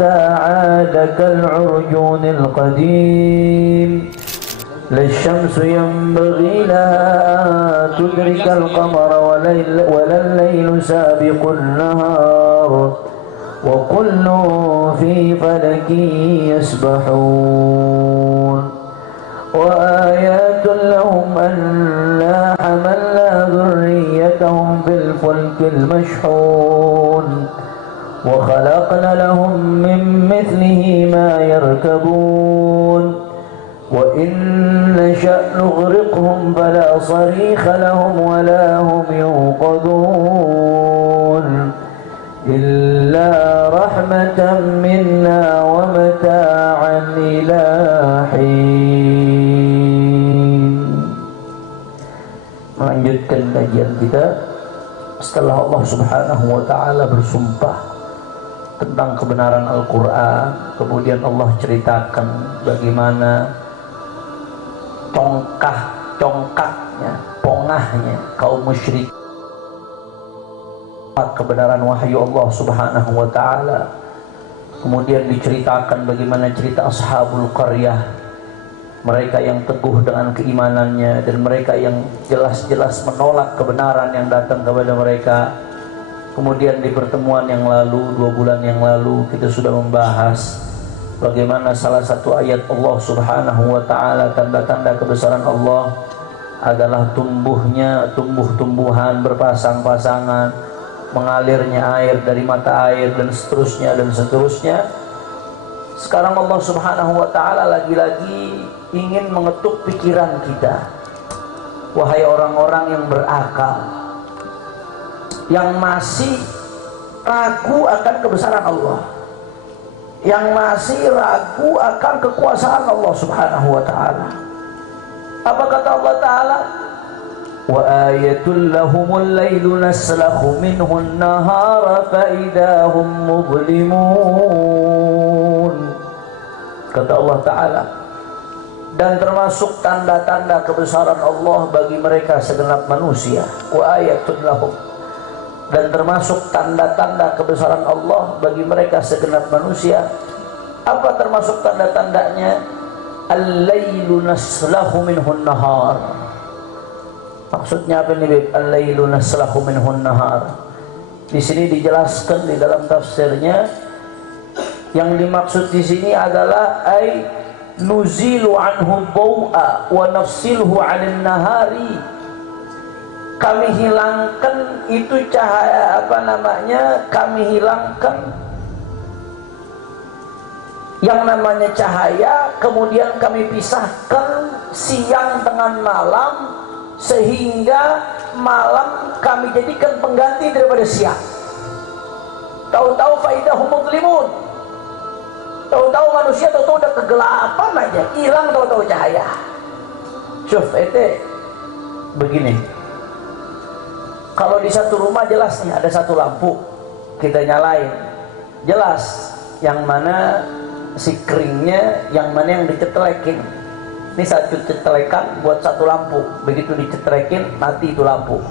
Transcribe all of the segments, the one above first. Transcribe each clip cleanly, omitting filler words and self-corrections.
حتى عاد كالعرجون القديم لا الشمس ينبغي لها أن تدرك القمر ولا الليل سابق النهار وكل في فلك يسبحون وآيات لهم أنا حملنا ذريتهم في الفلك المشحون وخلقنا لهم من مثله ما يركبون وإن نشأ نغرقهم فلا صريخ لهم ولا هم ينقذون إلا رحمة منا ومتاعا إلى حين. Melanjutkan kajian kita setelah Allah Subhanahu wa taala bersumpah tentang kebenaran Al-Qur'an, kemudian Allah ceritakan bagaimana congkaknya, pongahnya kaum musyrik kebenaran wahyu Allah Subhanahu wa taala. Kemudian diceritakan bagaimana cerita ashabul qaryah, mereka yang teguh dengan keimanannya dan mereka yang jelas-jelas menolak kebenaran yang datang kepada mereka. Kemudian di pertemuan yang lalu, 2 bulan yang lalu, kita sudah membahas bagaimana salah satu ayat Allah Subhanahu wa taala, tanda-tanda kebesaran Allah adalah tumbuh-tumbuhan berpasang-pasangan, mengalirnya air dari mata air, dan seterusnya dan seterusnya. Sekarang Allah Subhanahu wa taala lagi-lagi ingin mengetuk pikiran kita. Wahai orang-orang yang berakal, yang masih ragu akan kebesaran Allah, yang masih ragu akan kekuasaan Allah Subhanahu wa taala. Apa kata Allah taala? Wa ayatul lahumul lailu naslakhu minhu an-nahara fa idahum mudlimun. Kata Allah taala, dan termasuk tanda-tanda kebesaran Allah bagi mereka segenap manusia. Wa ayatul lahum, dan termasuk tanda-tanda kebesaran Allah bagi mereka segenap manusia. Apa termasuk tanda-tandanya? Al-lailu naslahu minhun nahar. Maksudnya apa nih, Bib? Al-lailu naslahu minhun nahar. Di sini dijelaskan di dalam tafsirnya, yang dimaksud di sini adalah ay nuzilu anhu dhau'a wa nafsilhu 'anil nahari. Kami hilangkan itu cahaya, kami hilangkan yang namanya cahaya, kemudian kami pisahkan siang dengan malam, sehingga malam kami jadikan pengganti daripada siang. Tahu-tahu faidahum mudlimun, tahu-tahu manusia tahu-tahu udah kegelapan aja, hilang tahu-tahu cahaya. Syuf, begini, kalau di satu rumah jelas nih ada satu lampu, kita nyalain, jelas yang mana si keringnya, yang mana yang dicetelekin. Ini satu cetelekan buat satu lampu, begitu dicetelekin mati itu lampu,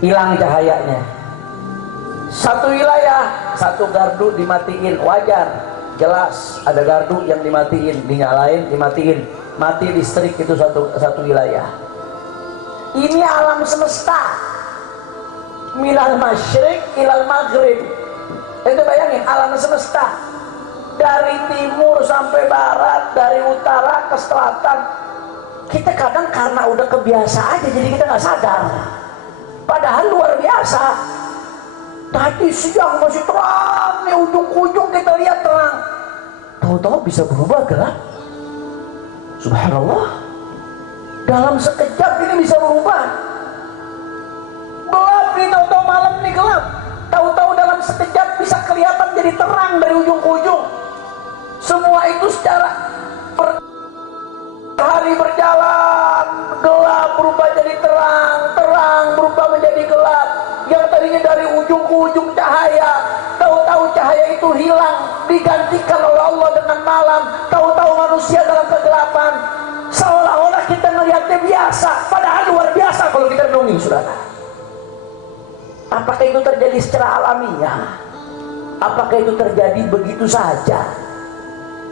hilang cahayanya. Satu wilayah, satu gardu dimatiin, wajar, jelas ada gardu yang dimatiin, dinyalain, dimatiin, mati listrik, itu satu wilayah. Ini alam semesta, milal masyrik ilal maghrib. Itu bayangin alam semesta, dari timur sampai barat, dari utara ke selatan. Kita kadang karena udah kebiasa aja, jadi kita nggak sadar, padahal luar biasa. Tadi siang masih terang nih, ujung-ujung kita lihat terang, tahu-tahu bisa berubah gelap. Subhanallah, dalam sekejap ini bisa berubah. Gelap nih, tahu-tahu malam nih gelap, tahu-tahu dalam sekejap bisa kelihatan jadi terang dari ujung ke ujung. Semua itu secara hari berjalan, gelap berubah jadi terang, terang berubah menjadi gelap. Yang tadinya dari ujung ke ujung cahaya, tahu-tahu cahaya itu hilang, digantikan oleh Allah dengan malam. Tahu-tahu manusia dalam kegelapan, seolah-olah kita melihatnya biasa, padahal luar biasa kalau kita renungi, saudara. Apakah itu terjadi secara alamiah? Apakah itu terjadi begitu saja?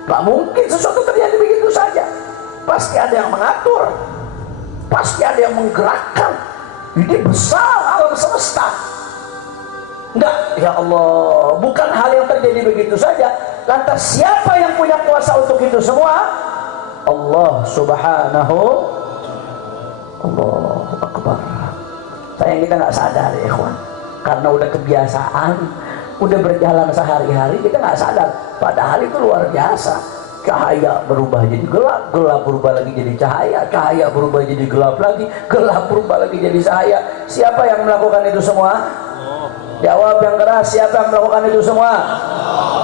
Gak mungkin sesuatu terjadi begitu saja. Pasti ada yang mengatur, pasti ada yang menggerakkan. Ini besar alam semesta. Enggak, ya Allah, bukan hal yang terjadi begitu saja. Lantas siapa yang punya kuasa untuk itu semua? Allah Subhanahu. Allahu Akbar. Sayang kita nggak sadar ya ikhwan, karena udah kebiasaan, udah berjalan sehari-hari, kita nggak sadar. Padahal itu luar biasa. Cahaya berubah jadi gelap, gelap berubah lagi jadi cahaya, cahaya berubah jadi gelap lagi, gelap berubah lagi jadi cahaya. Siapa yang melakukan itu semua? Jawab yang keras, siapa yang melakukan itu semua?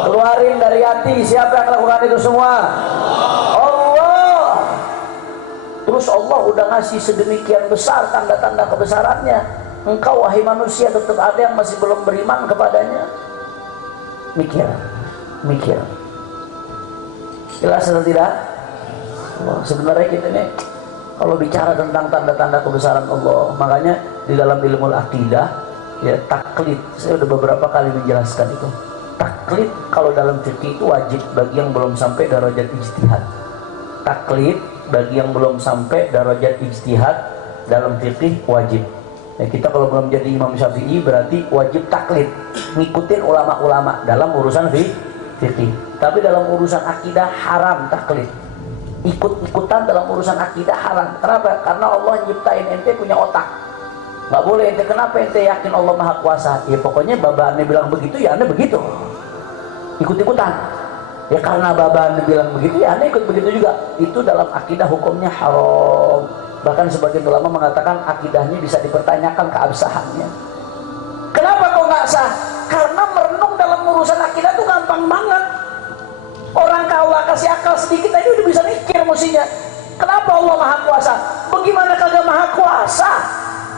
Keluarin dari hati, siapa yang melakukan itu semua? Allah. Terus Allah udah ngasih sedemikian besar tanda-tanda kebesarannya. Engkau wahai manusia tetap ada yang masih belum beriman kepadanya. Mikir, mikir. Jelas atau tidak? Sebenarnya kita ini kalau bicara tentang tanda-tanda kebesaran Allah, makanya di dalam ilmu akidah ya taklid, saya udah beberapa kali menjelaskan itu. Taklid kalau dalam fikih itu wajib bagi yang belum sampai darajat ijtihad. Taklid bagi yang belum sampai darajat ijtihad dalam fikih wajib. Ya, kita kalau belum jadi Imam Syafi'i berarti wajib taklid, ngikutin ulama-ulama dalam urusan fikih. Tapi dalam urusan akidah haram taklid. Ikut-ikutan dalam urusan akidah haram. Kenapa? Karena Allah nyiptain ente punya otak. Nggak boleh ente. Kenapa ente yakin Allah Maha Kuasa? Ya pokoknya baba ane bilang begitu ya ane begitu. Ikut-ikutan. Ya karena baba ane bilang begitu ya ane ikut begitu juga. Itu dalam akidah hukumnya haram. Bahkan sebagian ulama mengatakan akidahnya bisa dipertanyakan keabsahannya. Kenapa kok nggak sah? Karena merenung dalam urusan akidah itu gampang banget. Orang kalau kasih akal sedikit aja udah bisa mikir mestinya. Kenapa Allah Maha Kuasa? Bagaimana kagak Maha Kuasa?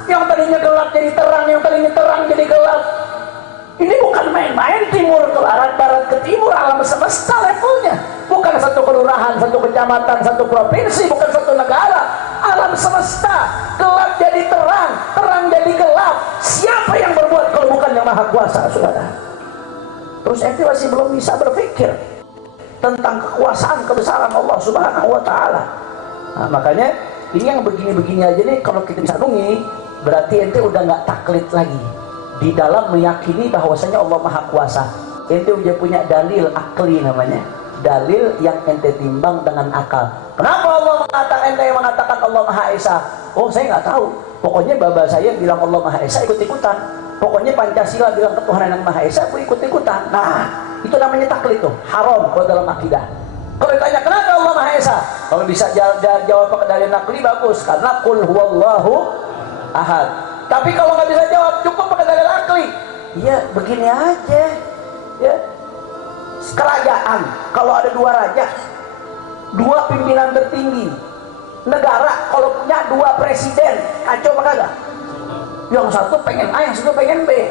Yang tadinya gelap jadi terang, yang tadinya terang jadi gelap. Ini bukan main-main, timur ke barat, barat ke timur, alam semesta levelnya. Bukan satu kelurahan, satu kecamatan, satu provinsi, bukan satu negara. Alam semesta, gelap jadi terang, terang jadi gelap. Siapa yang berbuat kalau bukan yang Maha Kuasa, saudara? Terus ente masih belum bisa berpikir tentang kekuasaan kebesaran Allah Subhanahu wa Ta'ala. Nah, makanya ini yang begini-begini aja nih, kalau kita bisa renungi, berarti ente udah nggak taklid lagi di dalam meyakini bahwasanya Allah Maha Kuasa. Ente udah punya dalil akli namanya, dalil yang ente timbang dengan akal. Kenapa Allah mengatakan, ente yang mengatakan Allah Maha Esa? Oh saya nggak tahu, pokoknya baba saya bilang Allah Maha Esa, ikut-ikutan. Pokoknya Pancasila bilang ketuhanan yang Maha Esa, aku ikut-ikutan. Nah itu namanya taklid tuh, haram kalau dalam akidah. Kalau ditanya kenapa Allah Maha Esa, kalau bisa jawab pakai dalil akli bagus, karena qul huwallahu ahad. Tapi kalau nggak bisa jawab, cukup pakai dalil akli. Iya begini aja ya. Kerajaan, kalau ada dua raja, dua pimpinan tertinggi negara, kalau punya dua presiden, kacau apa kagak? Yang satu pengen A, yang satu pengen B,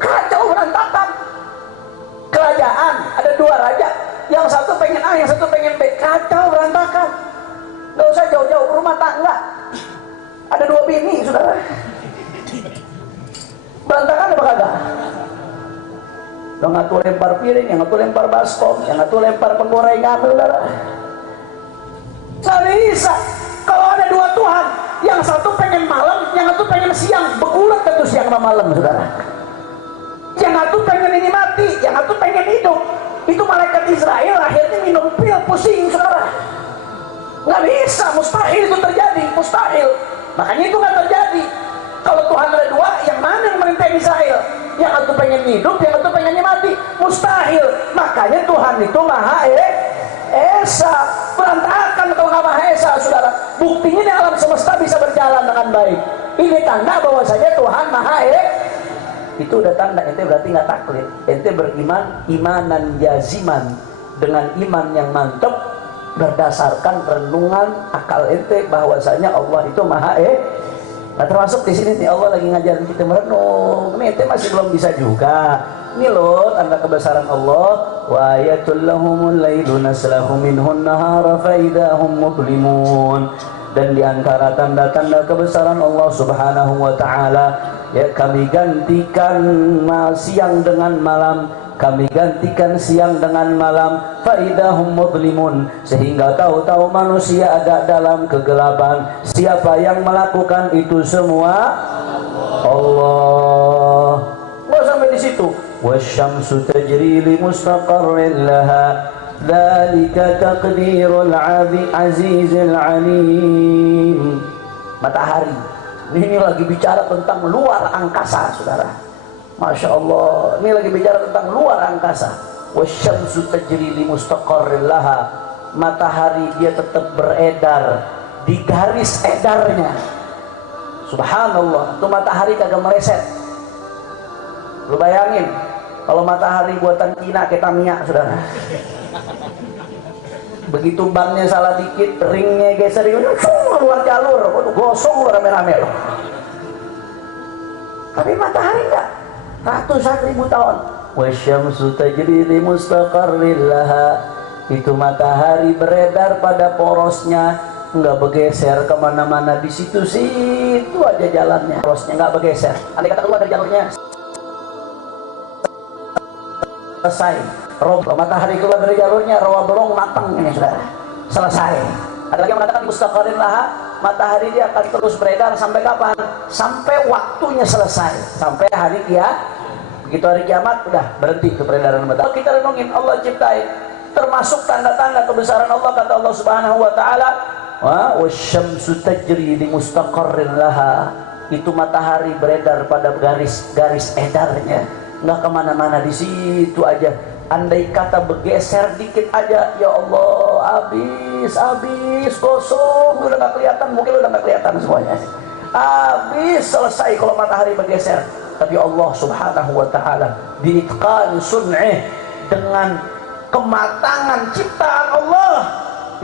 kacau berantakan. Kerajaan ada dua raja, yang satu pengen A, yang satu pengen B, kacau berantakan. Nggak usah jauh-jauh, rumah tangga ada dua bini, saudara, berantakan apa kagak? Yang satu lempar piring, yang satu lempar baskom, yang satu lempar penggorengan, saudara. Nggak bisa. Kalau ada dua Tuhan, yang satu pengen malam, yang satu pengen siang, begulat tentu siang sama malam, saudara. Yang satu pengen ini mati, yang satu pengen hidup. Itu malaikat Israel akhirnya minum pil, pusing, saudara. Nggak bisa, mustahil itu terjadi, mustahil. Makanya itu nggak terjadi. Kalau Tuhan ada dua, yang mana yang merintah Israel? Yang satu pengen hidup, yang satu pengen mati, mustahil. Makanya Tuhan itu Maha Esa. Berantakan kalau nggak Maha Esa, saudara. Buktinya di alam semesta bisa berjalan dengan baik. Ini tanda bahwasanya Tuhan Maha Esa. Itu udah tanda ente berarti nggak taklid. Ente beriman imanan jaziman, dengan iman yang mantap berdasarkan renungan akal ente bahwasanya Allah itu Maha Esa. Nah termasuk di sini nih Allah lagi ngajarin kita merenung. Ini ente masih belum bisa juga. Ini loh tanda kebesaran Allah. Wa ayatul lahumul lailu naslahu minhun nahara fa idahum mublimun. Dan di antara tanda-tanda kebesaran Allah Subhanahu wa taala, ya kami gantikan siang dengan malam, kami gantikan siang dengan malam, faidahum mudlimun, sehingga tahu-tahu manusia agak dalam kegelapan. Siapa yang melakukan itu semua? Allah. Nggak sampai di situ. Wasyamsu tajri li mustaqarrin laha, dzalika taqdirul azizil alim. Matahari ini lagi bicara tentang luar angkasa, saudara. Masya Allah, ini lagi bicara tentang luar angkasa. Wasyamsu tajri li mustaqarrin laha, matahari dia tetap beredar di garis edarnya. Subhanallah, itu matahari kagak meleset. Lu bayangin kalau matahari buatan Cina kayak Tamiya, saudara. Begitu bannya salah dikit, ringnya geser, keluar jalur, gosong lu rame-rame loh. Tapi matahari enggak, ratusan ribu tahun. Wasyamsu tajri li mustaqarrin laha, itu matahari beredar pada porosnya, enggak bergeser kemana-mana. Di situ aja jalannya, porosnya enggak bergeser. Andai kata keluar dari jalurnya, selesai. Matahari keluar dari jalurnya, rawa belong matang ini, saudara. Selesai. Ada lagi yang mengatakan mustaqarrin laha, matahari dia akan terus beredar sampai kapan? Sampai waktunya selesai, sampai hari kiamat. Begitu hari kiamat udah berhenti keberedaran matahari. Kita renungin, Allah ciptain, termasuk tanda-tanda kebesaran Allah, kata Allah Subhanahu wa taala, wa wasyamsu tajri li mustaqarrin laha, itu matahari beredar pada garis edarnya, nggak kemana-mana, di situ aja. Andai kata bergeser dikit aja, ya Allah, habis kosong, udah nggak kelihatan, mungkin udah nggak kelihatan semuanya, habis selesai kalau matahari bergeser. Tapi Allah Subhanahu wa taala biitqan sun'ih, dengan kematangan ciptaan Allah,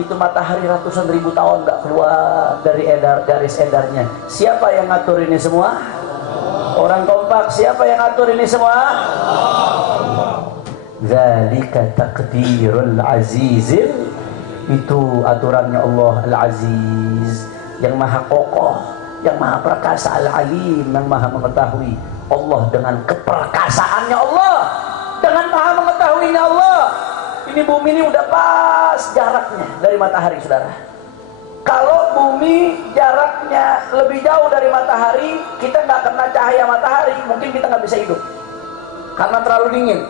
itu matahari ratusan ribu tahun nggak keluar dari garis edarnya. Siapa yang ngatur ini semua? Orang kompak, siapa yang ngatur ini semua? Dzalika taqdirul azizil, itu aturannya Allah Al-Aziz, yang maha kokoh, yang maha perkasa, Al-Alim, yang maha mengetahui. Allah dengan keperkasaannya Allah, dengan maha mengetahuinya Allah, ini bumi ini udah pas jaraknya dari matahari, saudara. Kalau bumi jaraknya lebih jauh dari matahari, kita nggak kena cahaya matahari, mungkin kita nggak bisa hidup karena terlalu dingin.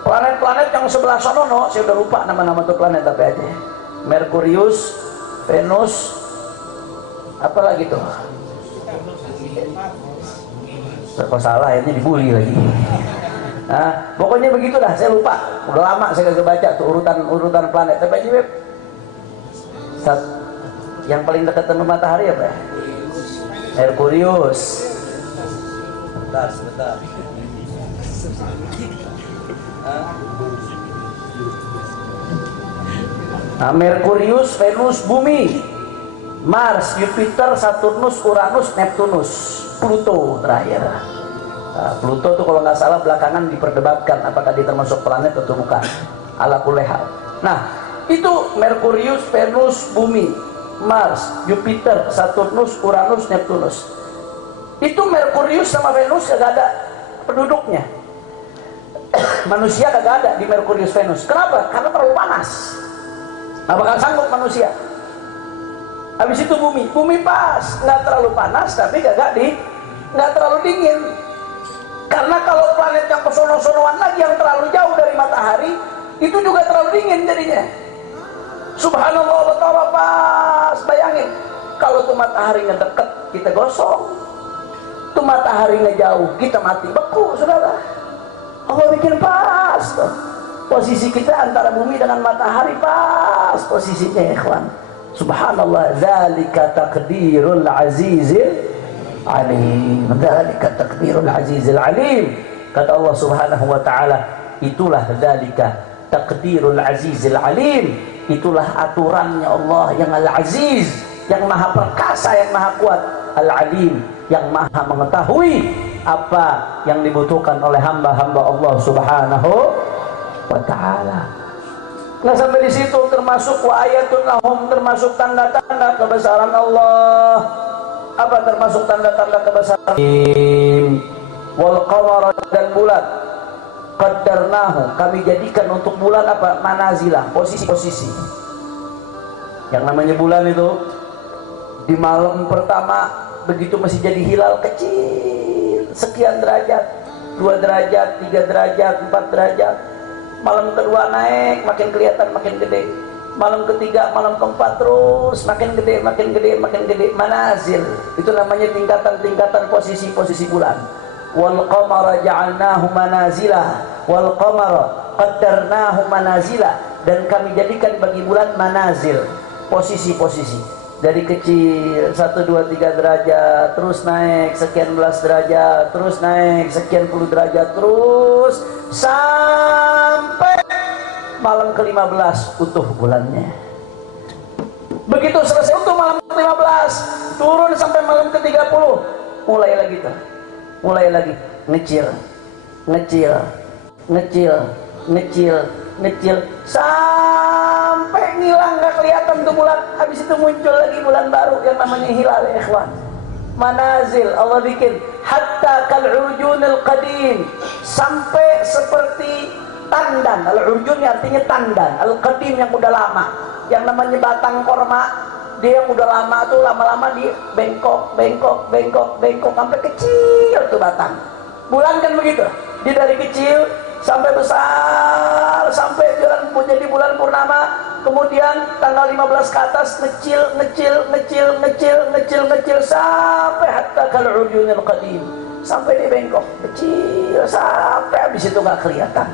Planet-planet yang sebelah sono, saya udah lupa nama-nama tuh planet, tapi aja Merkurius, Venus, apa lagi tuh? Kok salah, ini dibully lagi. Nah, pokoknya begitulah, saya lupa. Udah lama saya kagak baca tuh urutan planet. Tapi aja Beb, yang paling dekat dengan matahari apa ya? Merkurius. Sebentar. Nah, Merkurius, Venus, Bumi, Mars, Jupiter, Saturnus, Uranus, Neptunus, Pluto terakhir. Nah, Pluto tuh kalau nggak salah belakangan diperdebatkan apakah dia termasuk planet atau bukan. Ala kulli hal. Nah, itu Merkurius, Venus, Bumi, Mars, Jupiter, Saturnus, Uranus, Neptunus. Itu Merkurius sama Venus kagak ada penduduknya. Manusia kagak ada di Merkurius, Venus. Kenapa? Karena terlalu panas. Nggak bakal sanggup manusia. Habis itu Bumi pas, nggak terlalu panas, tapi nggak terlalu dingin. Karena kalau planet yang kesono-sonoan lagi yang terlalu jauh dari matahari, itu juga terlalu dingin jadinya. Subhanallah, betapa pas. Bayangin, kalau tuh mataharinya dekat, kita gosong. Tuh mataharinya jauh, kita mati beku, saudara. Allah bikin pas tuh. Posisi kita antara bumi dengan matahari pas posisinya, ikhwan. Subhanallah, dzalika taqdirul azizil alim. Dzalika taqdirul azizil alim. Kata Allah Subhanahu wa taala, itulah dzalika taqdirul azizil alim. Itulah aturannya Allah yang Al-Aziz, yang maha perkasa, yang maha kuat, Al-Alim, yang maha mengetahui apa yang dibutuhkan oleh hamba-hamba Allah Subhanahu wa ta'ala. Nah, sampai di situ termasuk wa ayatun lahum, termasuk tanda-tanda kebesaran Allah. Apa termasuk tanda-tanda kebesaran? Wal qamar, dan bulan. qaddarnahu, kami jadikan untuk bulan apa? Manazilah, posisi-posisi. Yang namanya bulan itu di malam pertama begitu masih jadi hilal kecil, sekian derajat, 2 derajat, 3 derajat, 4 derajat. Malam kedua naik, makin kelihatan makin gede. Malam ketiga, malam keempat terus makin gede, makin gede, makin gede. Manazil, itu namanya tingkatan-tingkatan posisi-posisi bulan. Wal qamara ja'alnahu manazila wal qamara qaddarnahu manazila, dan kami jadikan bagi bulan manazil, posisi-posisi. Dari kecil 1, 2, 3 derajat, terus naik sekian belas derajat, terus naik sekian puluh derajat, terus sampai malam ke-15 utuh bulannya. Begitu selesai utuh malam ke-15, turun sampai malam ke-30, mulai lagi tuh. Mulai lagi ngecil, ngecil, ngecil, ngecil, ngecil, sampai ngilang, nggak kelihatan tuh bulan. Habis itu muncul lagi bulan baru yang namanya hilal, ya ikhwan. Manazil Allah bikin hatta kal urjunil qadim, sampai seperti tandan. Al-urjun artinya tandan, al-qadim yang udah lama, yang namanya batang korma, dia yang udah lama tuh lama-lama di bengkok, bengkok, bengkok, bengkok sampai kecil tuh batang. Bulan kan begitu, dia dari kecil sampai besar, sampai jadi bulan purnama. Kemudian tanggal 15 ke atas ngecil, ngecil, ngecil, ngecil, ngecil, ngecil, sampai hatta kal urjunil qadim, sampai di bengkok kecil, sampai habis itu nggak kelihatan.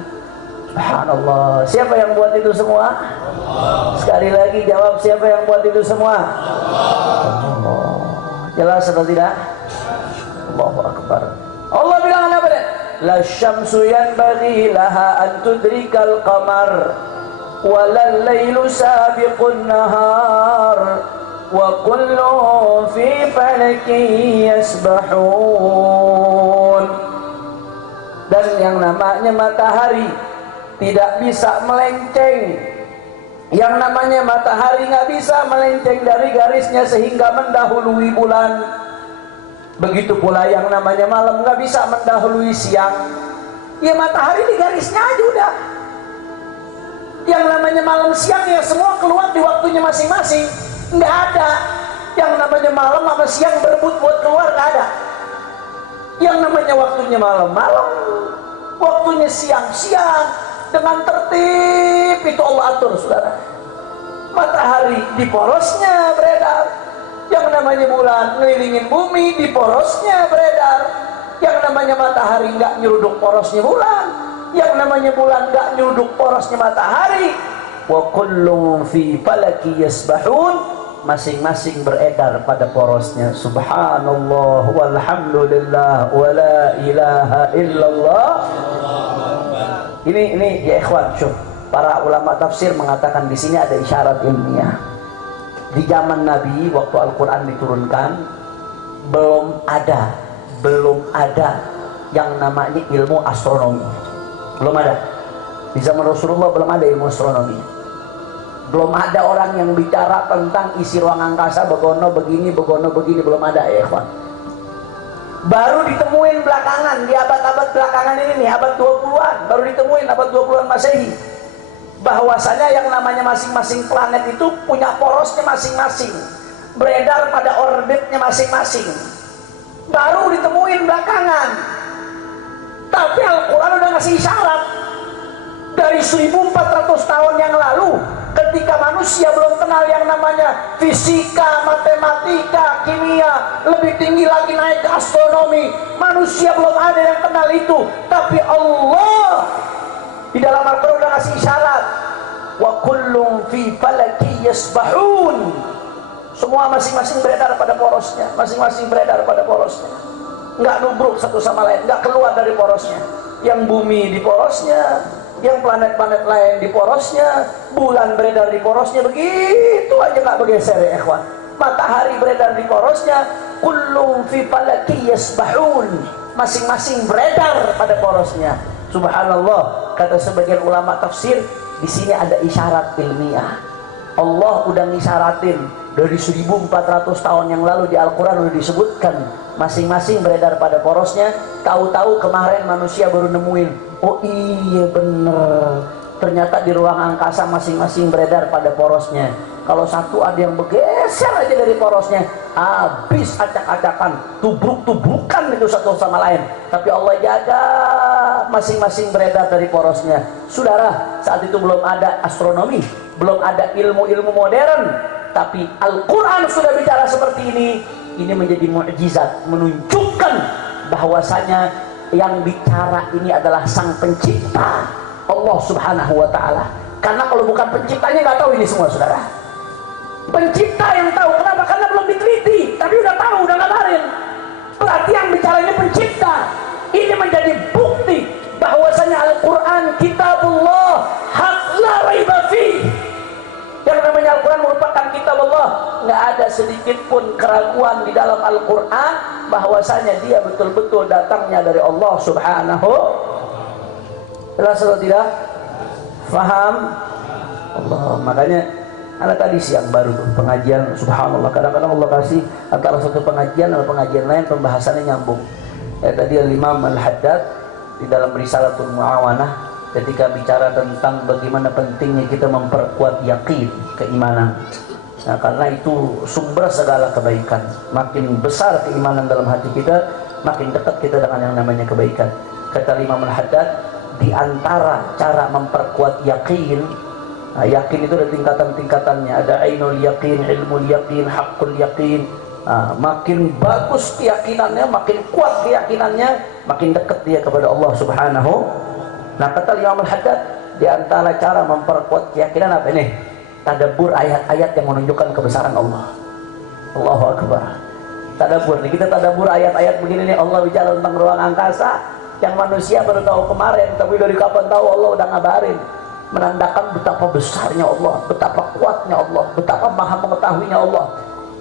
Subhanallah. Siapa yang buat itu semua? Allah. Sekali lagi jawab, siapa yang buat itu semua? Allah. Jelas atau tidak? Allahu Akbar. Allah bilang apa deh? La syamsu yanbaghi laha an tudrikal qamar walal lailu sabiqun nahar wa kullu fi falakin yasbahun. Dan yang namanya matahari tidak bisa melenceng. Yang namanya matahari nggak bisa melenceng dari garisnya sehingga mendahului bulan. Begitu pula yang namanya malam nggak bisa mendahului siang. Ya matahari di garisnya aja udah. Yang namanya malam siang ya semua keluar di waktunya masing-masing. Nggak ada yang namanya malam sama siang berebut buat keluar, nggak ada. Yang namanya waktunya malam, waktunya siang. Dengan tertib itu Allah atur, saudara. Matahari di porosnya beredar, yang namanya bulan ngelilingin bumi di porosnya beredar. Yang namanya matahari nggak nyeruduk porosnya bulan, yang namanya bulan nggak nyeruduk porosnya matahari. Wa kullum fi falaki yasbahun, masing-masing beredar pada porosnya. Subhanallah walhamdulillah wa la ilaha illallah. Ini ya ikhwan, syuh. Para ulama tafsir mengatakan di sini ada isyarat ilmiah. Di zaman Nabi waktu Al-Quran diturunkan, belum ada yang namanya ilmu astronomi. Belum ada. Di zaman Rasulullah belum ada ilmu astronomi. Belum ada orang yang bicara tentang isi ruang angkasa, begono begini, belum ada, ya ikhwan. Baru ditemuin belakangan, di abad-abad belakangan ini nih, abad 20-an, baru ditemuin abad 20-an Masehi, bahwasanya yang namanya masing-masing planet itu punya porosnya masing-masing, beredar pada orbitnya masing-masing. Baru ditemuin belakangan. Tapi Al-Quran udah ngasih isyarat dari 1400 tahun yang lalu, ketika manusia belum kenal yang namanya fisika, matematika, kimia, lebih tinggi lagi naik ke astronomi. Manusia belum ada yang kenal itu, tapi Allah di dalam Al-Quran udah ngasih isyarat. Wa kullum fi falaki yasbahun. Semua masing-masing beredar pada porosnya, masing-masing beredar pada porosnya. Nggak nubruk satu sama lain, nggak keluar dari porosnya. Yang bumi di porosnya, yang planet-planet lain di porosnya, bulan beredar di porosnya, begitu aja nggak bergeser, ya ikhwan. Matahari beredar di porosnya, kullum fi falaki yasbahun, masing-masing beredar pada porosnya. Subhanallah, kata sebagian ulama tafsir, di sini ada isyarat ilmiah. Allah udah ngisyaratin dari 1400 tahun yang lalu di Al-Quran udah disebutkan masing-masing beredar pada porosnya. Tahu-tahu kemarin manusia baru nemuin Oh iya bener, ternyata di ruang angkasa masing-masing beredar pada porosnya. Kalau satu ada yang bergeser aja dari porosnya, habis acak-acakan, tubruk-tubrukan itu satu sama lain. Tapi Allah jaga masing-masing beredar dari porosnya. Saudara, saat itu belum ada astronomi, belum ada ilmu-ilmu modern, tapi Al-Quran sudah bicara seperti ini. Ini menjadi mukjizat, menunjukkan bahwasanya yang bicara ini adalah Sang Pencipta, Allah Subhanahu wa Ta'ala. Karena kalau bukan penciptanya nggak tahu ini semua, saudara. Pencipta yang tahu. Kenapa? Karena belum diteliti, tapi udah tahu, udah ngabarin. Berarti yang bicaranya pencipta. Ini menjadi bukti bahwasanya Al-Quran kitabullah haq la raiba fi. Yang namanya Al-Quran merupakan kitab Allah. Nggak ada sedikit pun keraguan di dalam Al-Quran bahwasanya dia betul-betul datangnya dari Allah Subhanahu. Jelas atau tidak? Faham? Allah. Makanya anak tadi siang baru pengajian, subhanallah, kadang-kadang Allah kasih antara satu pengajian dan pengajian lain pembahasannya nyambung. Tadi Imam Al-Haddad di dalam Risalatul Mu'awanah ketika bicara tentang bagaimana pentingnya kita memperkuat yakin, keimanan. Nah, karena itu sumber segala kebaikan. Makin besar keimanan dalam hati kita, makin dekat kita dengan yang namanya kebaikan. Kata Imam Al-Haddad, di antara cara memperkuat yakin, nah, yakin itu ada tingkatan-tingkatannya. Ada ainul yakin, ilmul yakin, haqqul yakin. Nah, makin bagus keyakinannya, makin kuat keyakinannya, makin dekat dia kepada Allah Subhanahu. Nah, kata Imam Al-Haddad, di antara cara memperkuat keyakinan apa ini? Tadabbur ayat-ayat yang menunjukkan kebesaran Allah. Allahu Akbar. Tadabbur nih, kita tadabbur ayat-ayat begini nih. Allah bicara tentang ruang angkasa yang manusia baru tahu kemarin, tapi dari kapan tahu Allah udah ngabarin, menandakan betapa besarnya Allah, betapa kuatnya Allah, betapa maha mengetahuinya Allah.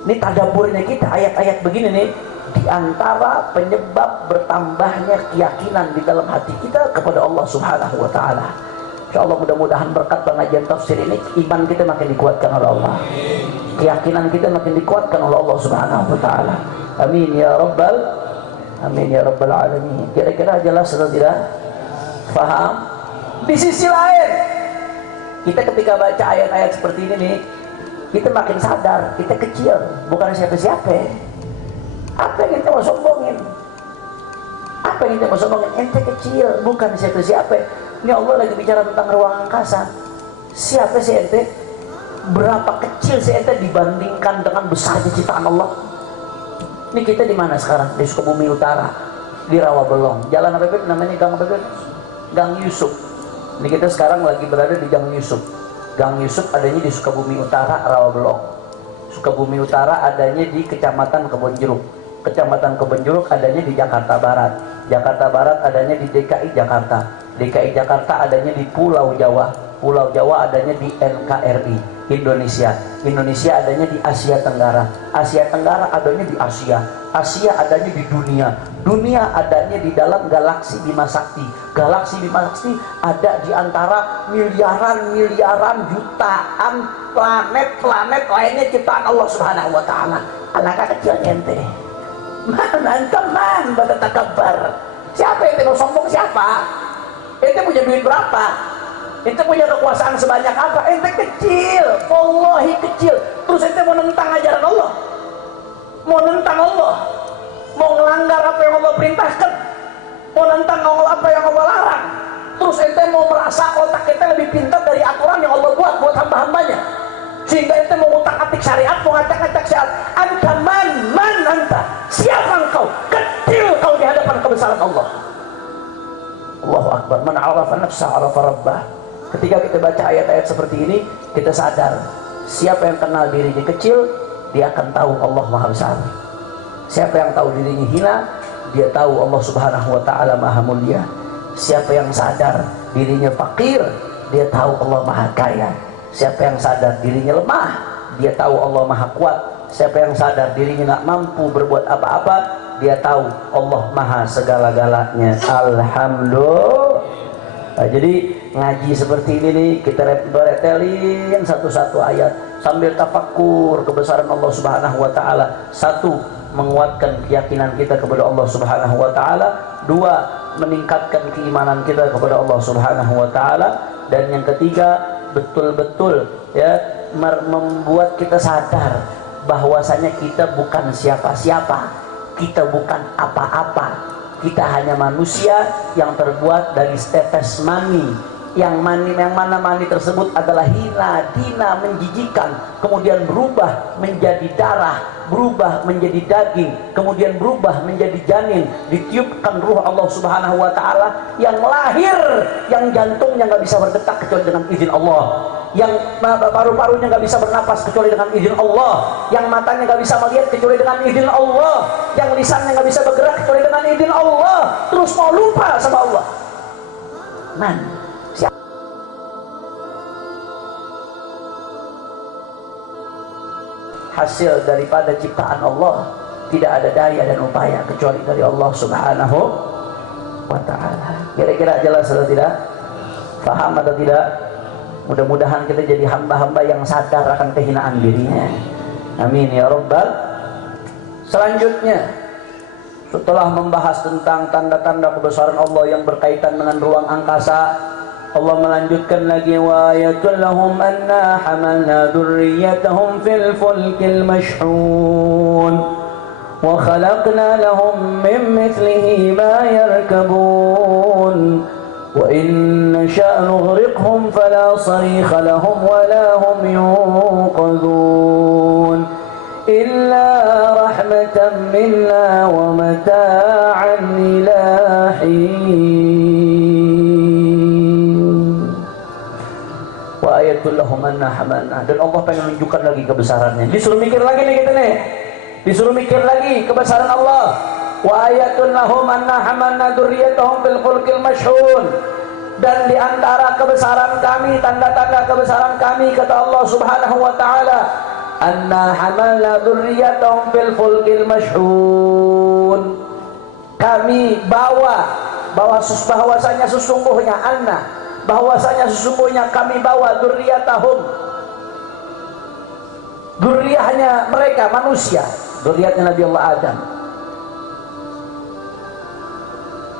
Ini tadabburnya kita, ayat-ayat begini nih, di antara penyebab bertambahnya keyakinan di dalam hati kita kepada Allah Subhanahu wa Ta'ala. Insyaallah mudah-mudahan berkat pengajian tafsir ini iman kita makin dikuatkan oleh Allah, keyakinan kita makin dikuatkan oleh Allah Subhanahu wa Ta'ala. Amin ya rabbal amin ya rabbal alamin. Kira-kira jelas atau tidak? Faham? Di sisi lain, kita ketika baca ayat-ayat seperti ini nih, kita makin sadar kita kecil, bukan siapa-siapa. Apa yang kita mau sombongin? Apa yang kita mau sombongin? Ente kecil, bukan siapa-siapa. Ini Allah lagi bicara tentang ruang angkasa. Siapa sih ente? Berapa kecil sih ente dibandingkan dengan besarnya ciptaan Allah? Ini kita di mana sekarang? Di Sukabumi Utara, di Rawabelong. Jalan apa itu namanya? Gang apa itu? Gang Yusuf. Ini kita sekarang lagi berada di Gang Yusuf. Gang Yusuf adanya di Sukabumi Utara, Rawabelong. Sukabumi Utara adanya di Kecamatan Kebonjeruk. Kecamatan Kebonjeruk adanya di Jakarta Barat. Jakarta Barat adanya di DKI Jakarta. DKI Jakarta adanya di Pulau Jawa. Pulau Jawa adanya di NKRI Indonesia. Indonesia adanya di Asia Tenggara. Asia Tenggara adanya di Asia. Asia adanya di dunia. Dunia adanya di dalam galaksi Bima Sakti. Galaksi Bima Sakti ada di antara miliaran jutaan planet-planet lainnya ciptaan Allah Subhanahu wa Ta'ala. Anak kecil ente. Mana teman pada takabbar. Siapa yang mau sombong? Siapa? Ente punya duit berapa? Ente punya kekuasaan sebanyak apa? Ente kecil, wallahi kecil. Terus ente mau nentang ajaran Allah, mau nentang Allah, mau ngelanggar apa yang Allah perintahkan, mau nentang apa yang Allah larang. Terus ente mau merasa otak kita lebih pintar dari aturan yang Allah buat hamba-hambanya, sehingga ente mau ngutak-atik syariat, mau ngacak-ngacak syariat. Anta man anta? Siapa engkau? Kecil kau di hadapan kebesaran Allah. Allahu Akbar. Man arafa nafsa arafa rabbah. Ketika kita baca ayat-ayat seperti ini, kita sadar siapa yang kenal dirinya kecil, dia akan tahu Allah Maha Besar. Siapa yang tahu dirinya hina, dia tahu Allah Subhanahu wa Ta'ala Maha Mulia. Siapa yang sadar dirinya fakir, dia tahu Allah Maha Kaya. Siapa yang sadar dirinya lemah, dia tahu Allah Maha Kuat. Siapa yang sadar dirinya nggak mampu berbuat apa-apa, dia tahu Allah Maha segala-galanya. Alhamdulillah. Nah, jadi ngaji seperti ini nih, kita retelin satu-satu ayat sambil tafakkur kebesaran Allah Subhanahu wa Ta'ala. Satu, menguatkan keyakinan kita kepada Allah Subhanahu wa Ta'ala. Dua, meningkatkan keimanan kita kepada Allah Subhanahu wa taala. Dan yang ketiga, betul-betul ya membuat kita sadar bahwasanya kita bukan siapa-siapa, kita bukan apa-apa, kita hanya manusia yang terbuat dari setetes mani, yang mana mani tersebut adalah hina, dina, menjijikan, kemudian berubah menjadi darah, berubah menjadi daging, kemudian berubah menjadi janin, ditiupkan ruh Allah Subhanahu wa taala, yang lahir, yang jantungnya nggak bisa berdetak kecuali dengan izin Allah, yang paru-parunya nggak bisa bernapas kecuali dengan izin Allah, yang matanya nggak bisa melihat kecuali dengan izin Allah, yang lisannya nggak bisa bergerak kecuali dengan izin Allah, terus mau lupa sama Allah. Hasil daripada ciptaan Allah tidak ada daya dan upaya kecuali dari Allah Subhanahu wa ta'ala. Kira-kira jelas atau tidak? Faham atau tidak? Mudah-mudahan kita jadi hamba-hamba yang sadar akan kehinaan dirinya. Amin ya rabbal. Selanjutnya, setelah membahas tentang tanda-tanda kebesaran Allah yang berkaitan dengan ruang angkasa, Allah melanjutkan lagi, wa ayatul lahum anna hamalna dzurriyyatahum fil fulkil mashhun wa khalaqna lahum min mithlihi ma yarkabun wa in nasha' nughriqhum fala sarikha lahum wa la hum yunqadhun illa rahmatan minna wa mata'an ila hin. Ayatul lahum anna hamalna. Dan Allah pengen menunjukkan lagi kebesarannya. Disuruh mikir lagi nih kita nih. Disuruh mikir lagi kebesaran Allah. Wa ayatul lahum anna hamalna dzurriyyatahum fil fulkil mashhun. Dan di antara kebesaran kami, tanda-tanda kebesaran kami, kata Allah Subhanahu wa taala, anna hamalna dzurriyyatahum fil fulkil mashhun. Kami bahwasanya sesungguhnya bahwasanya sesungguhnya kami bawa dzurriyyatahum, dzurriyyahnya mereka manusia, dzurriyyatnya Nabi Allah Adam,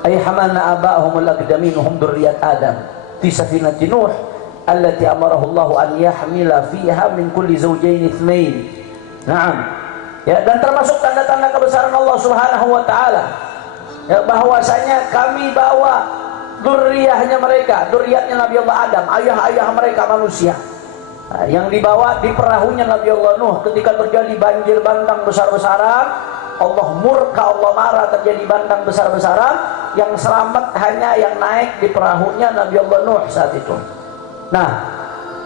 ay hamalna aba'ahum al-aqdamin hum dzurriyyat Adam fi safinati Nuh allati amarahu Allah an yahmila fiha min kulli zawjayn itsnain. Naam. Ya, dan termasuk tanda-tanda kebesaran Allah Subhanahu wa taala, ya, bahwasanya kami bawa dzurriyyahnya mereka, dzurriyyatnya Nabi Allah Adam, ayah-ayah mereka manusia, yang dibawa di perahunya Nabi Allah Nuh ketika terjadi banjir bandang besar-besaran. Allah murka, Allah marah, terjadi bandang besar-besaran, yang selamat hanya yang naik di perahunya Nabi Allah Nuh saat itu. Nah,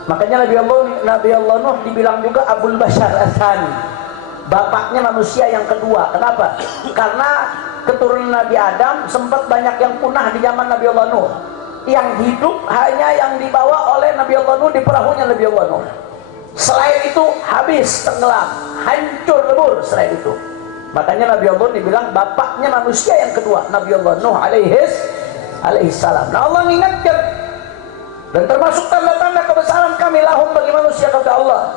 makanya Nabi Allah Nuh dibilang juga Abul Bashar Ats-Tsani, bapaknya manusia yang kedua. Kenapa? Karena keturunan Nabi Adam sempat banyak yang punah di zaman Nabi Allah Nuh. Yang hidup hanya yang dibawa oleh Nabi Allah Nuh di perahunya Nabi Allah Nuh. Selain itu habis, tenggelam, hancur lebur selain itu. Makanya Nabi Allah dibilang bapaknya manusia yang kedua, Nabi Allah Nuh alaihi salam. Nah, Allah mengingatkan, dan termasuk tanda-tanda kebesaran kami lahum bagi manusia, kata Allah,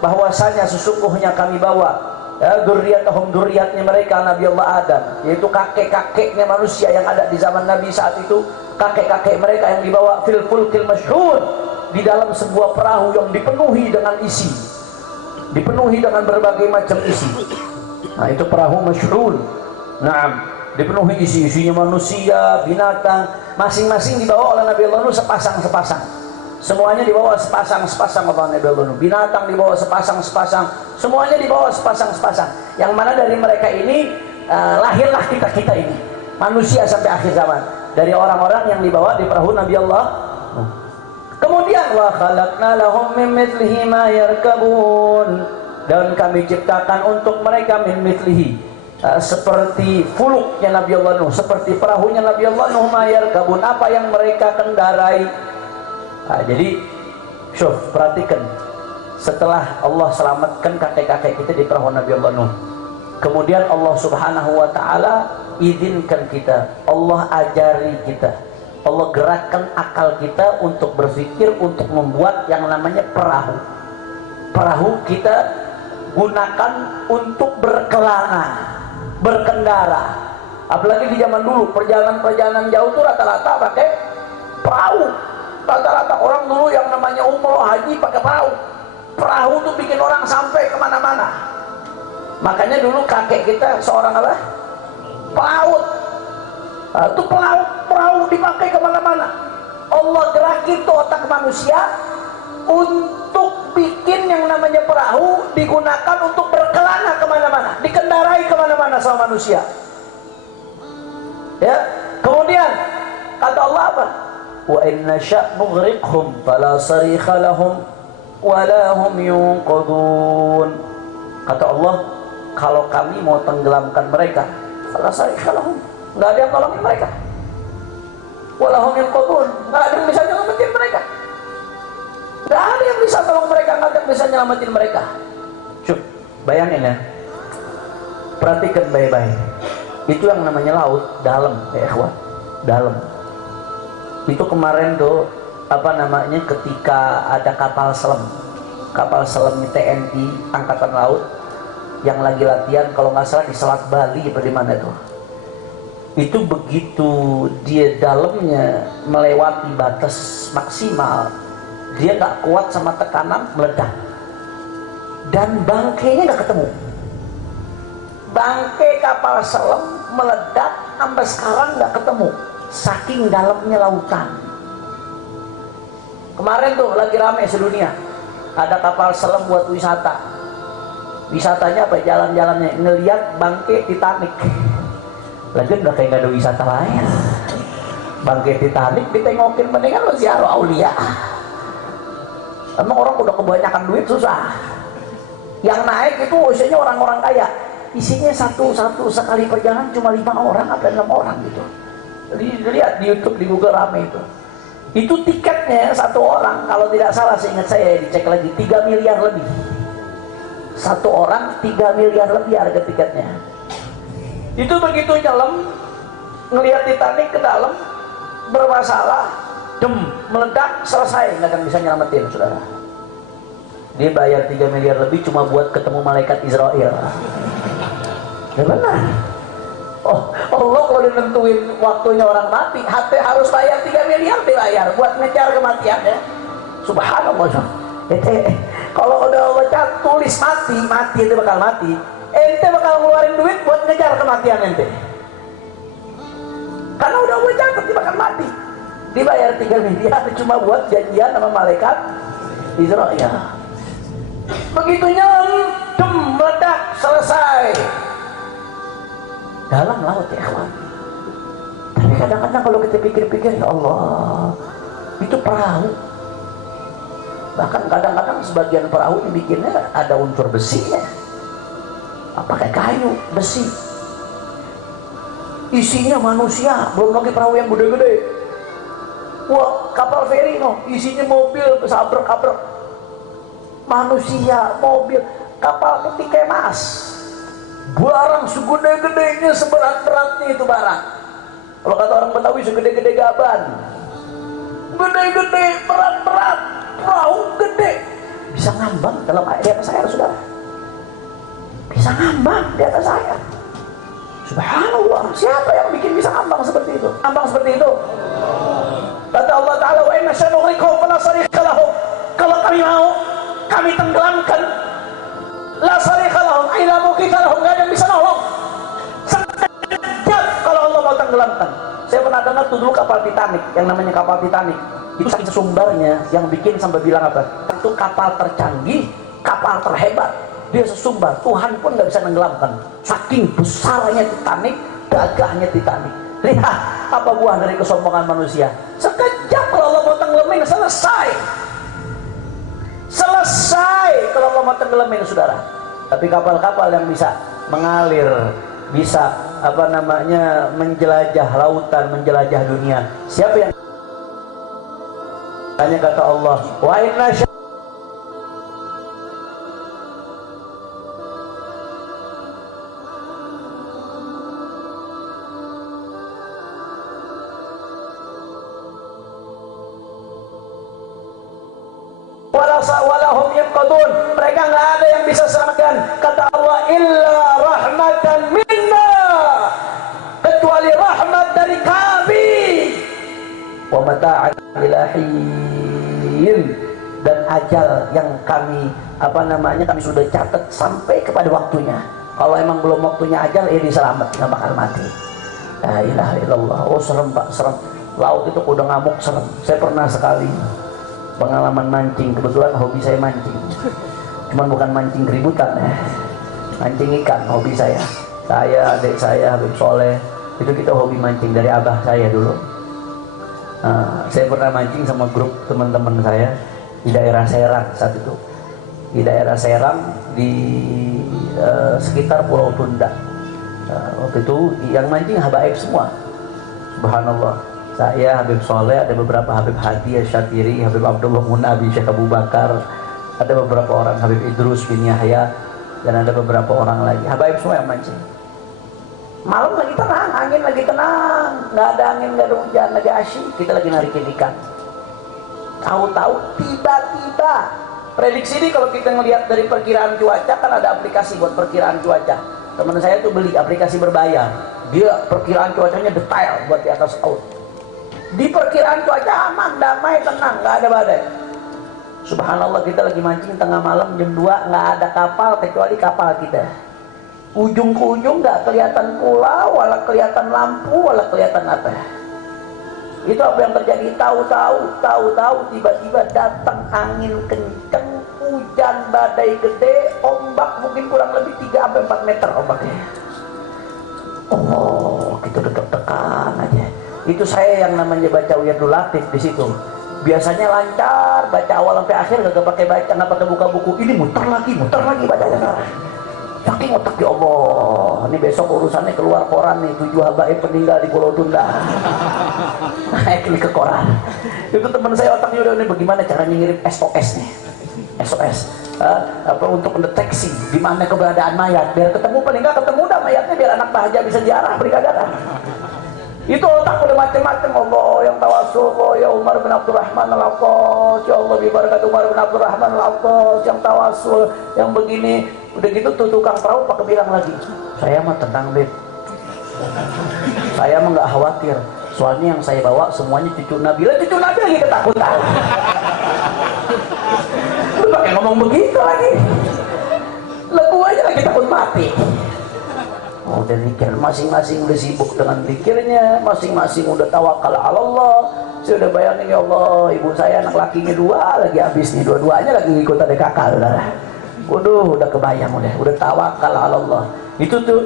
bahwasanya sesungguhnya kami bawa dzurriyyatahum, dzurriyyatnya mereka Nabi Allah Adam, yaitu kakek-kakeknya manusia yang ada di zaman Nabi saat itu, kakek-kakek mereka yang dibawa fil fulkil mashhun, di dalam sebuah perahu yang dipenuhi dengan isi, dipenuhi dengan berbagai macam isi. Nah, itu perahu mashhun. Naam, dipenuhi isi-isinya manusia, binatang, masing-masing dibawa oleh Nabi Allah Nuh sepasang-sepasang. Semuanya dibawa sepasang-sepasang oleh Nabi Allah Nuh. Binatang dibawa sepasang-sepasang, semuanya dibawa sepasang-sepasang. Yang mana dari mereka ini lahirlah kita ini, manusia sampai akhir zaman, dari orang-orang yang dibawa di perahu Nabi Allah. Kemudian wa khalaqna lahum min mithlihi ma yarkabun, dan kami ciptakan untuk mereka min mithlihi, seperti fuluknya Nabi Allah Nuh, seperti perahunya Nabi Allah Nuh, ma yarkabun, apa yang mereka kendarai. Nah, jadi syuf, perhatikan, setelah Allah selamatkan kakek-kakek kita di perahu Nabi Allah Nuh, kemudian Allah Subhanahu wa ta'ala izinkan kita, Allah ajari kita, Allah gerakkan akal kita untuk berpikir, untuk membuat yang namanya perahu. Perahu kita gunakan untuk berkelana, berkendara. Apalagi di zaman dulu, perjalanan jauh tuh rata-rata pakai perahu. Rata-rata orang dulu yang namanya umroh haji pakai perahu. Perahu tuh bikin orang sampai kemana-mana. Makanya dulu kakek kita seorang apa? Pelaut. Nah, itu perahu dipakai kemana-mana. Allah gerakin tuh otak manusia untuk bikin yang namanya perahu, digunakan untuk berkelana kemana-mana, dikendarai kemana-mana sama manusia. Ya, kemudian kata Allah apa? Wa inna sya' nughriqhum fala sarikha lahum wala hum yunqadun. Kata Allah, kalau kami mau tenggelamkan mereka, fala sarikha lahum, enggak ada yang tolongin mereka. Wala hum yunqadun, enggak ada yang bisa nyelamatin mereka. Enggak ada yang bisa tolong mereka, enggak ada yang bisa nyelamatin mereka. Syuk, bayangin ya. Perhatikan baik-baik. Itu yang namanya laut dalam, ya ikhwan, dalam. Itu kemarin tuh apa namanya, ketika ada kapal selam TNI Angkatan Laut yang lagi latihan, kalau nggak salah di Selat Bali apa di mana tuh. Itu begitu dia dalamnya melewati batas maksimal, dia nggak kuat sama tekanan, meledak. Dan bangkainya nggak ketemu. Bangkai kapal selam meledak sampai sekarang nggak ketemu, saking dalamnya lautan. Kemarin tuh lagi rame sedunia, ada kapal selam buat wisatanya apa, jalan-jalannya ngelihat bangkai Titanic. Lagi udah kayak gak ada wisata lain, bangkai Titanic ditengokin, mendingan lo ziarah aulia. Emang orang udah kebanyakan duit susah, yang naik itu usianya orang-orang kaya, isinya satu sekali perjalanan cuma 5 orang atau 6 orang gitu. Lihat di YouTube, di Google rame itu. Itu tiketnya satu orang, kalau tidak salah seingat saya, dicek lagi, 3 miliar lebih. Satu orang 3 miliar lebih harga tiketnya. Itu begitu nyelam, ngelihat Titanic ke dalam, bermasalah, meledak, selesai, nggak akan bisa nyelamatin, saudara. Dia bayar 3 miliar lebih cuma buat ketemu malaikat Israel. Ya benar. Oh, Allah kalau nentuin waktunya orang mati, hati harus bayar 3 miliar, dibayar buat ngejar kematian ya. Subhanallah. Kalau udah baca tulis mati itu bakal mati, ente bakal ngeluarin duit buat ngejar kematian ente. Karena udah baca pasti bakal mati. Dibayar 3 miliar cuma buat janjian sama malaikat Israel. Begitu nyelam, meledak, selesai. Dalam laut ya kawan. Tapi kadang-kadang kalau kita pikir-pikir, ya Allah, itu perahu. Bahkan kadang-kadang sebagian perahu dibikinnya ada unsur besinya, pakai kayu, besi. Isinya manusia, belum lagi perahu yang gede-gede. Wah, kapal feri no, isinya mobil sabrek-abrek. Manusia, mobil, kapal peti kemas. Barang segede-gedenya, seberat-beratnya itu barang. Kalau kata orang Betawi, segede-gede gaban. Gede-gede, berat-berat, perahu gede. Bisa ngambang dalam air, di atas air, saudara. Bisa ngambang di atas air. Subhanallah, siapa yang bikin bisa ngambang seperti itu? Ngambang seperti itu. Kata Allah Ta'ala, wa inna syanughriqhum fala sarikha lahum. Kalau kami mau, kami tenggelamkan, la sarikha lahum, ila muqita lahum, gak ada yang bisa nolong. Sekejap kalau Allah mau tenggelamkan. Saya pernah dengar tuh dulu kapal Titanic, yang namanya kapal Titanic. Itu saking sesumbarnya, yang bikin sampai bilang apa? Itu kapal tercanggih, kapal terhebat. Dia sesumbar, Tuhan pun gak bisa tenggelamkan. Saking besarnya Titanic, gagahnya Titanic. Lihat apa buah dari kesombongan manusia. Sekejap kalau Allah mau tenggelamin, selesai. Selesai kalau Allah mau tenggelamin, saudara. Tapi kapal-kapal yang bisa mengalir, bisa apa namanya, menjelajah lautan, menjelajah dunia, siapa yang hanya kata Allah, wa inna walahum yaqadun, mereka nggak ada yang bisa selamatkan. Kata Allah, illa rahmatan minna, wa mata'an ila hin, dan ajal yang kami kami sudah catat sampai kepada waktunya. Kalau emang belum waktunya ajal, diselamat, nggak bakal mati. La ilaha illallah. Oh serem Pak, serem. Laut itu udah ngamuk, serem. Saya pernah sekali pengalaman mancing, kebetulan hobi saya mancing, cuman bukan mancing keributan ya, mancing ikan hobi saya. Adik saya Habib Soleh itu kita hobi mancing dari abah saya dulu. Saya pernah mancing sama grup teman-teman saya di daerah Serang saat itu, di daerah Serang di sekitar Pulau Tunda. Waktu itu yang mancing habaib semua, subhanallah. Saya, Habib Soleh, ada beberapa Habib Hadi Syatiri, Habib Abdullah Munabi, Syekh Abu Bakar, ada beberapa orang, Habib Idrus bin Yahya, dan ada beberapa orang lagi, habaib semua yang mancing. Malam lagi tenang, angin lagi tenang, nggak ada angin, nggak ada hujan, lagi asyik, kita lagi narikin ikan. Tahu-tahu tiba-tiba prediksi ini, kalau kita ngelihat dari perkiraan cuaca, kan ada aplikasi buat perkiraan cuaca. Teman saya tuh beli aplikasi berbayar, dia perkiraan cuacanya detail buat di atas out. Di perkiraan cuaca aman, damai, tenang, nggak ada badai. Subhanallah, kita lagi mancing tengah malam jam 2, nggak ada kapal kecuali kapal kita. Ujung ke ujung nggak kelihatan pulau, wala kelihatan lampu, wala kelihatan apa. Itu apa yang terjadi? Tahu-tahu tiba-tiba datang angin kenceng, hujan badai gede, ombak mungkin kurang lebih 3-4 meter ombaknya. Oh, kita deg-degan aja. Itu saya yang namanya baca Wirdul Latif di situ. Biasanya lancar, baca awal sampai akhir, gak pakai baca, nggak pakai buka buku. Ini muter lagi bacanya. Saking otak, ya Allah, ini besok urusannya keluar koran nih, 7 habaib peninggal di Pulau Tunda. Klik ke koran. Itu teman saya otaknya udah, ini bagaimana caranya ngirim SOS nih, SOS untuk mendeteksi di mana keberadaan mayat, biar ketemu, paling nggak ketemu dah mayatnya, biar anak bahagia bisa ziarah berikadaran. Itu otak udah macam-macam. Allah yang tawasul, Allah ya Umar bin Abdurrahman Al-Attas, ya Allah bibarakat Umar bin Abdurrahman Al-Attas yang tawasul, yang begini. Udah gitu tuh tukang perahu pakai bilang lagi, saya mah tenang Beb, saya mah nggak khawatir, soalnya yang saya bawa semuanya cucu Nabi. Lah cucu Nabi lagi ketakutan. Lu pakai ngomong begitu lagi, lebu aja lagi takut mati. Oh, udah zikir, masing-masing udah sibuk dengan zikirnya, masing-masing udah tawakal ala Allah. Saya udah bayangin, ya Allah, ibu saya anak lakinya 2 lagi habis nih, dua-duanya lagi ikut ada kakak. Waduh, udah kebayang, udah tawakal ala Allah. Itu tuh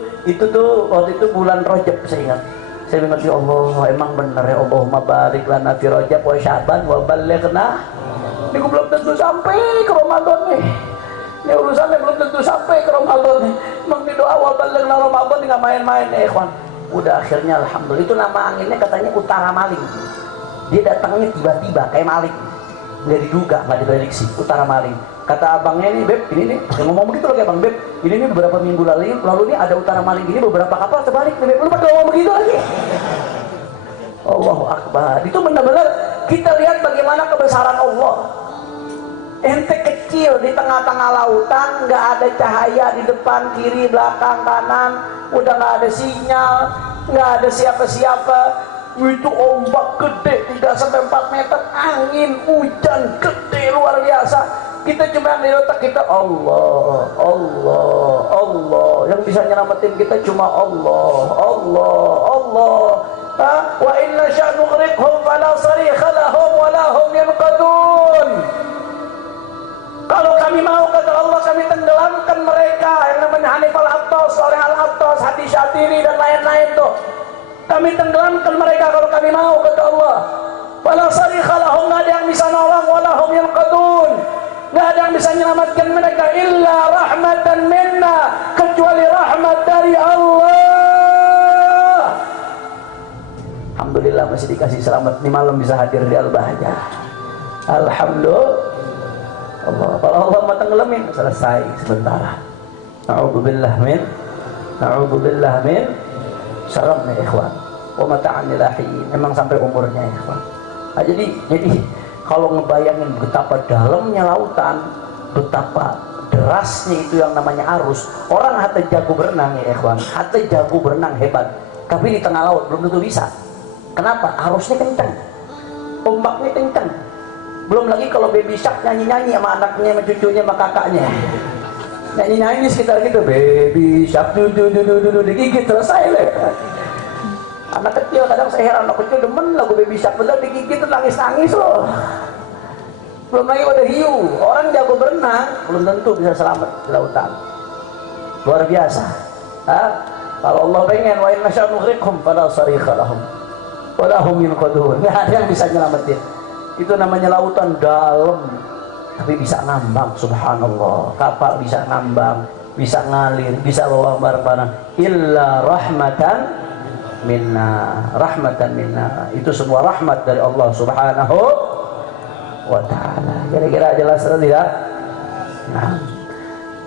waktu itu bulan Rajab, saya ingat. Saya ingat, ya Allah, emang bener ya, Allahumma barik lana fi Rajab wa Sya'ban wa balighna. Ini belum tentu sampai ke Ramadan nih. Ini urusannya belum tentu sampai ke Ramadan nih. Emang di doa wa balighna Ramadan nggak main-main ya, ikhwan. Udah akhirnya alhamdulillah. Itu nama anginnya katanya utara maling. Dia datangnya tiba-tiba kayak maling. Nggak diduga, nggak diprediksi, utara maling. Kata abangnya nih, Beb, ini nih, yang ngomong begitu lagi abang, Beb, ini nih beberapa minggu lalu nih ada utara maling gini, beberapa kapal terbalik nih, Beb, lu pada ngomong begitu lagi. Allahu Akbar. Itu benar-benar kita lihat bagaimana kebesaran Allah. Ente kecil di tengah-tengah lautan, nggak ada cahaya di depan, kiri, belakang, kanan, udah nggak ada sinyal, nggak ada siapa-siapa. Itu ombak gede 3-4 meter, angin, hujan gede luar biasa. Kita cuma yang di otak kita Allah, yang bisa nyelamatin kita cuma Allah. Wa inna sya'nu ghriqhum fala sarikha lahum wa lahum yanqadun. Kalau kami mau, kata Allah, kami tenggelamkan mereka, yang namanya Hanif Al-Attas, Saleh Al-Attas, Hadi Syatiri dan lain-lain tuh. Kami tenggelamkan mereka kalau kami mau, kata Allah. Fala sarikha lahum, nggak ada yang bisa nolong, wa lahum yanqadun. Nggak ada yang bisa menyelamatkan mereka illa rahmatan minna, kecuali rahmat dari Allah. Alhamdulillah masih dikasih selamat nih malam bisa hadir di Al-Bahjah. Alhamdulillah. Allah, kalau Allah mau tenggelamin selesai sebentar. A'udzubillah min salam nih ikhwan. Wa mata'an ilahin, memang sampai umurnya ikhwan. Nah, jadi kalau ngebayangin betapa dalamnya lautan, betapa derasnya itu yang namanya arus. Orang hatta jago berenang ya ikhwan, hatta jago berenang hebat, tapi di tengah laut belum tentu bisa. Kenapa? Arusnya kencang. ombaknya kencang. Belum lagi kalau baby shark nyanyi-nyanyi sama anaknya, sama cucunya, sama kakaknya. Nyanyi-nyanyi sekitar gitu, baby shark digigit, selesai lah. Anak kecil kadang saya heran, anak kecil demen lagu baby shark, bener digigit nangis-nangis loh. Belum lagi pada hiu, orang jago berenang belum tentu bisa selamat di lautan. Luar biasa. Kalau Allah pengen, wa inna sya'nu ghriqhum fala sarikha lahum wa lahum yanqudun. Enggak ada yang bisa nyelamatin. Itu namanya lautan dalam, tapi bisa ngambang. Subhanallah, kapal bisa ngambang, bisa ngalir, bisa bawa barang-barang. Illa rahmatan minna, rahmatan minna. Itu semua rahmat dari Allah Subhanahu wa ta'ala. Kira-kira jelas atau tidak? Nah,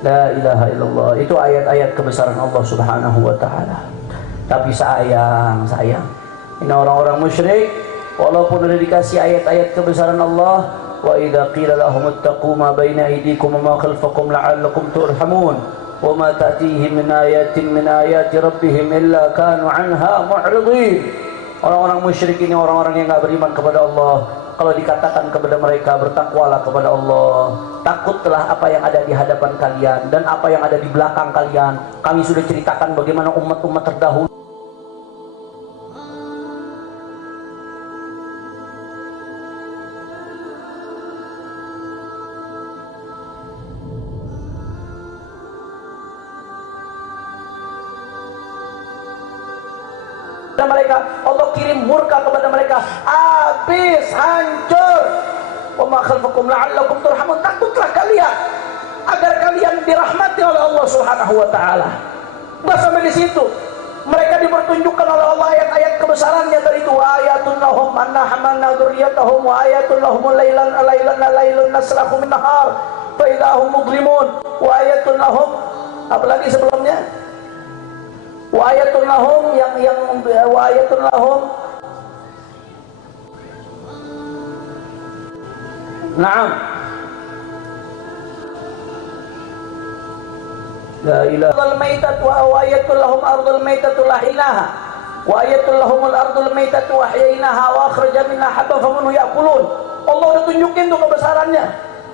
la ilaha illallah, itu ayat-ayat kebesaran Allah Subhanahu wa ta'ala. Tapi sayang, ini orang-orang musyrik, walaupun sudah dikasih ayat-ayat kebesaran Allah, wa idza qila lahum ittaqu ma baina aydikum wa ma khalfakum la'allakum turhamun wa ma ta'tihim min ayatin min ayati rabbihim illa kanu 'anha mu'ridin. Orang-orang musyrik ini orang-orang yang enggak beriman kepada Allah. Kalau dikatakan kepada mereka, bertakwalah kepada Allah, takutlah apa yang ada di hadapan kalian dan apa yang ada di belakang kalian. Kami sudah ceritakan bagaimana umat-umat terdahulu mereka, Allah kirim murka kepada mereka, habis, hancur. Wa ma khalfakum la'allakum turhamun, takutlah kalian agar kalian dirahmati oleh Allah Subhanahu wa ta'ala. Enggak sampai di situ, mereka dipertunjukkan oleh Allah ayat-ayat kebesarannya dari itu. Ayatun lahum anna hamalna dzurriyyatahum wa ayatun lahum lailun nasrakhu min nahar fa idahum mudlimun wa ayatun lahum, apalagi sebelumnya, wa ayatul lahum, yang wa ayatul lahum, na'am, la ilaha ardul maitat wa ayatul lahum ardul maitat lahinaha wa ayatul lahumul ardul maitat wa ahyaynaha wa akhraja minha habban faminhu ya'kulun. Allah udah tunjukin tuh kebesarannya,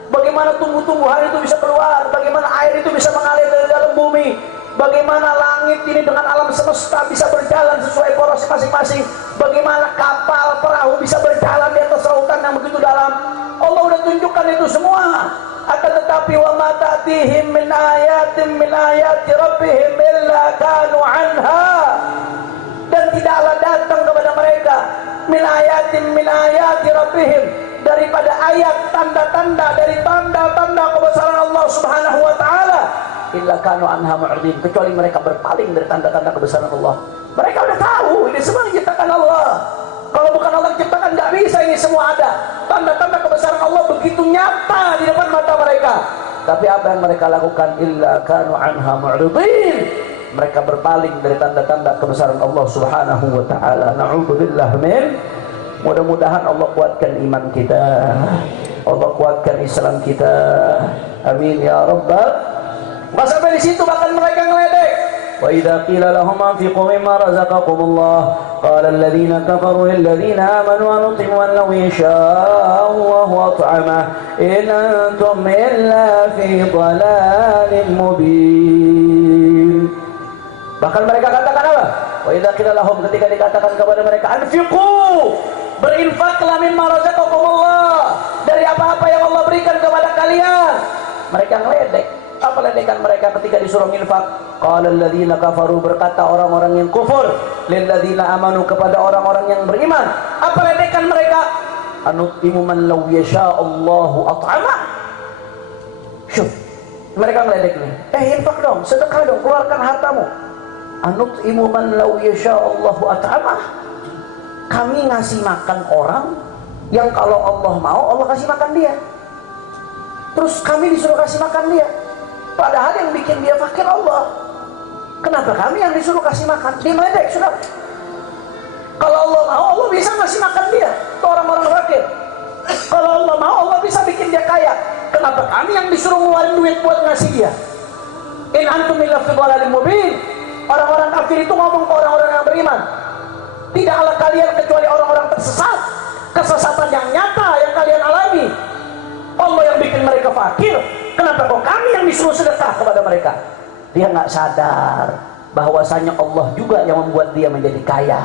bagaimana tumbuh-tumbuhan itu bisa keluar, bagaimana air itu bisa mengalir dari dalam bumi, bagaimana langit ini dengan alam semesta bisa berjalan sesuai poros masing-masing, bagaimana kapal perahu bisa berjalan di atas lautan yang begitu dalam. Allah udah tunjukkan itu semua. Akan tetapi wa ma ta'tihim min ayatin min ayati rabbihim illa kanu anha, dan tidaklah datang kepada mereka min ayatin min ayati rabbihim, daripada ayat tanda-tanda dari tanda-tanda kebesaran Allah Subhanahu wa ta'ala, illa kanu anha mu'ridin, kecuali mereka berpaling dari tanda-tanda kebesaran Allah. Mereka udah tahu ini semua diciptakan Allah. Kalau bukan Allah ciptakan, nggak bisa ini semua ada. Tanda-tanda kebesaran Allah begitu nyata di depan mata mereka. Tapi apa yang mereka lakukan? Illa kanu anha mu'ridin, mereka berpaling dari tanda-tanda kebesaran Allah Subhanahu wa ta'ala. Na'udzubillah min. Mudah-mudahan Allah kuatkan iman kita, Allah kuatkan Islam kita. Amin ya rabbal. Masa sampai di situ bahkan mereka ngeledek. Wa idza qila lahum anfiqu mimma razaqakumullah qala alladhina kafaru lil ladzina amanu anutimu man law yasha'u Allahu at'amah in antum illa fi dhalalin mubin. Bahkan mereka katakan apa? Wa idza qila lahum, ketika dikatakan kepada mereka, anfiqu, berinfaklah mimma razaqakumullah, dari apa-apa yang Allah berikan kepada kalian. Mereka ngeledek. Apa ledekan mereka ketika disuruh infak? Qala alladzina kafaru, berkata orang-orang yang kufur, lil ladzina amanu, kepada orang-orang yang beriman. Apa ledekan mereka? Anutimu man law yasha'allahu at'amah. Syuh, mereka ngeledek nih. Infak dong, sedekah dong, keluarkan hartamu. Anutimu man law yasha'allahu at'amah. Kami ngasih makan orang yang kalau Allah mau, Allah kasih makan dia. Terus kami disuruh kasih makan dia, padahal yang bikin dia fakir Allah. Kenapa kami yang disuruh kasih makan? Dia meledek, sudah. Kalau Allah mau, Allah bisa ngasih makan dia ke orang-orang fakir. Kalau Allah mau, Allah bisa bikin dia kaya. Kenapa kami yang disuruh ngeluarin duit buat ngasih dia? In antum illa fi dhalalin mubin. Orang-orang kafir itu ngomong ke orang-orang yang beriman, tidaklah kalian kecuali orang-orang tersesat. kesesatan yang nyata yang kalian alami. Allah yang bikin mereka fakir, kenapa kok kami yang disuruh sedekah kepada mereka? Dia nggak sadar bahwasanya Allah juga yang membuat dia menjadi kaya.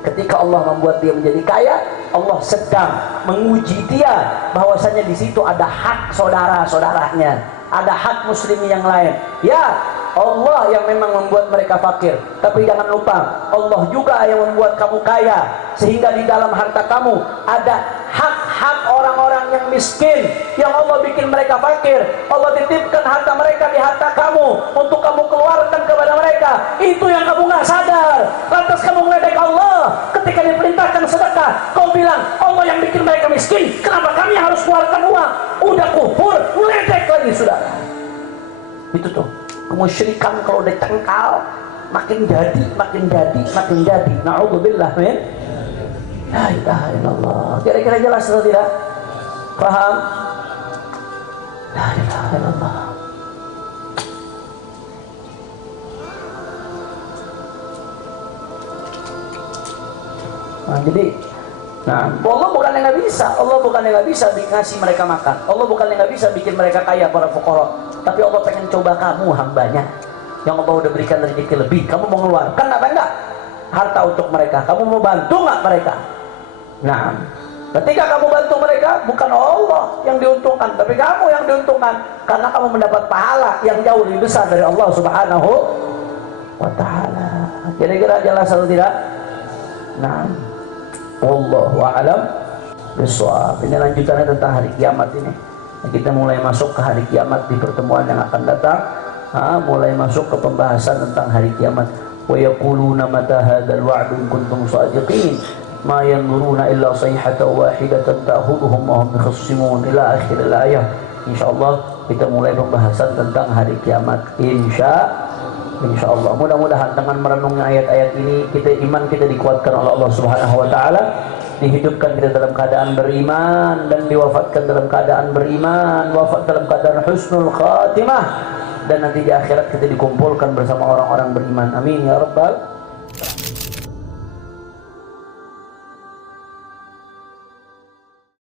Ketika Allah membuat dia menjadi kaya, Allah sedang menguji dia bahwasanya di situ ada hak saudara-saudaranya, ada hak muslimin yang lain. Ya, Allah yang memang membuat mereka fakir, tapi jangan lupa Allah juga yang membuat kamu kaya, sehingga di dalam harta kamu ada hak-hak orang-orang yang miskin yang Allah bikin mereka fakir. Allah titipkan harta mereka di harta kamu untuk kamu keluarkan kepada mereka. Itu yang kamu nggak sadar. Lantas kamu meledek Allah ketika diperintahkan sedekah. Kau bilang Allah yang bikin mereka miskin, kenapa kami harus keluarkan uang? Udah kufur, meledek lagi saudara. Itu tuh kemusyrikan kalau dicengkal makin jadi, makin jadi, makin jadi. Na'udzubillah min. La ilaha illallah. Kira-kira jelas atau tidak? Paham? La ilaha illallah. Nah, jadi, Allah bukan yang nggak bisa. Allah bukan yang nggak bisa ngasih mereka makan. Allah bukan yang nggak bisa bikin mereka kaya, para fuqara. Tapi Allah pengen coba kamu hambanya yang Allah udah berikan rezeki lebih. Kamu mau ngeluarkan apa enggak harta untuk mereka? Kamu mau bantu nggak mereka? Nah, ketika kamu bantu mereka, bukan Allah yang diuntungkan, tapi kamu yang diuntungkan, karena kamu mendapat pahala yang jauh lebih besar dari Allah Subhanahu wa ta'ala. Kira-kira jelas atau tidak? Nah, wallahu a'lam bishawab. Ini lanjutannya tentang hari kiamat ini. Kita mulai masuk ke hari kiamat di pertemuan yang akan datang. Mulai masuk ke pembahasan tentang hari kiamat. Wa yaquluna mata hadzal wa'du in kuntum shadiqin. Ma yanzuruna illa sayhatan wahidatan ta'khudhuhum wa hum yakhsimun ila akhir al-ayah. Insyaallah kita mulai pembahasan tentang hari kiamat. Insyaallah. Mudah-mudahan dengan merenungnya ayat-ayat ini iman kita dikuatkan oleh Allah Subhanahu wa taala, dihidupkan kita dalam keadaan beriman dan diwafatkan dalam keadaan beriman, wafat dalam keadaan husnul khatimah, dan nanti di akhirat kita dikumpulkan bersama orang-orang beriman. Amin ya rabbal